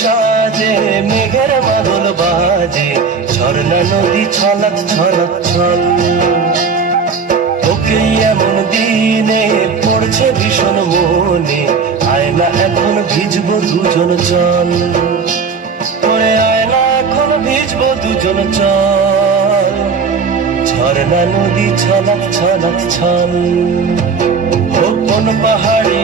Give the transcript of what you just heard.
সাজে মেঘের মাদল বাজে, ঝর্ণা নদী ছলক ছলক ছল। ওকে এমন দিনে পড়ছে ভীষণ মনে, আয় না এখন ভিজবো দুজন চল। ওরে আয় না এখন ভিজবো দুজন চল, ঝর্ণা নদী ছলক ছলক ছল। ও কোন পাহাড়ি